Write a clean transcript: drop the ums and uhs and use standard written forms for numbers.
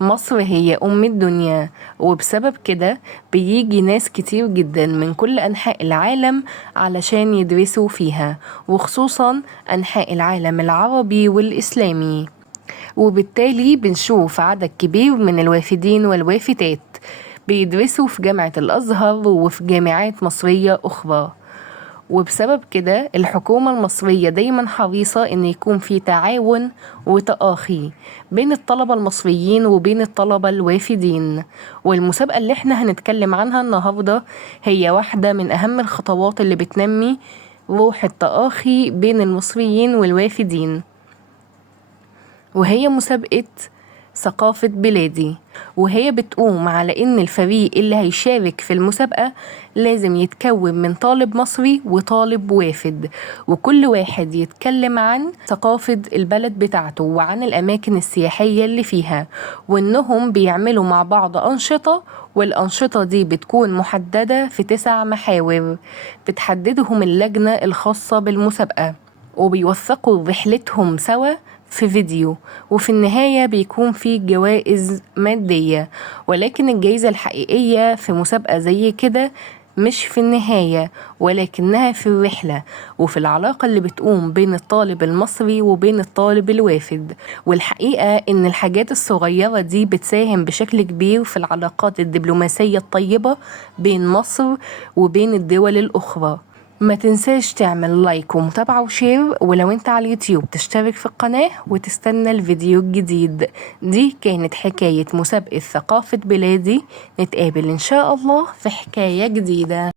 مصر هي أم الدنيا، وبسبب كده بيجي ناس كتير جدا من كل أنحاء العالم علشان يدرسوا فيها، وخصوصا أنحاء العالم العربي والإسلامي. وبالتالي بنشوف عدد كبير من الوافدين والوافتات بيدرسوا في جامعة الأزهر وفي جامعات مصرية أخرى. وبسبب كده الحكومة المصرية دايما حريصة ان يكون في تعاون وتآخي بين الطلبة المصريين وبين الطلبة الوافدين. والمسابقة اللي احنا هنتكلم عنها النهاردة هي واحدة من اهم الخطوات اللي بتنمي روح التآخي بين المصريين والوافدين، وهي مسابقة ثقافة بلادي. وهي بتقوم على ان الفريق اللي هيشارك في المسابقة لازم يتكون من طالب مصري وطالب وافد، وكل واحد يتكلم عن ثقافة البلد بتاعته وعن الاماكن السياحية اللي فيها، وانهم بيعملوا مع بعض انشطة، والأنشطة دي بتكون محددة في 9 محاور بتحددهم اللجنة الخاصة بالمسابقة، وبيوثقوا رحلتهم سوا في فيديو. وفي النهاية بيكون في جوائز مادية، ولكن الجائزة الحقيقية في مسابقة زي كده مش في النهاية، ولكنها في الرحلة وفي العلاقة اللي بتقوم بين الطالب المصري وبين الطالب الوافد. والحقيقة إن الحاجات الصغيرة دي بتساهم بشكل كبير في العلاقات الدبلوماسية الطيبة بين مصر وبين الدول الأخرى. ما تنساش تعمل لايك ومتابعة وشير، ولو انت على اليوتيوب تشترك في القناة وتستنى الفيديو الجديد. دي كانت حكاية مسابقة ثقافة بلادي، نتقابل ان شاء الله في حكاية جديدة.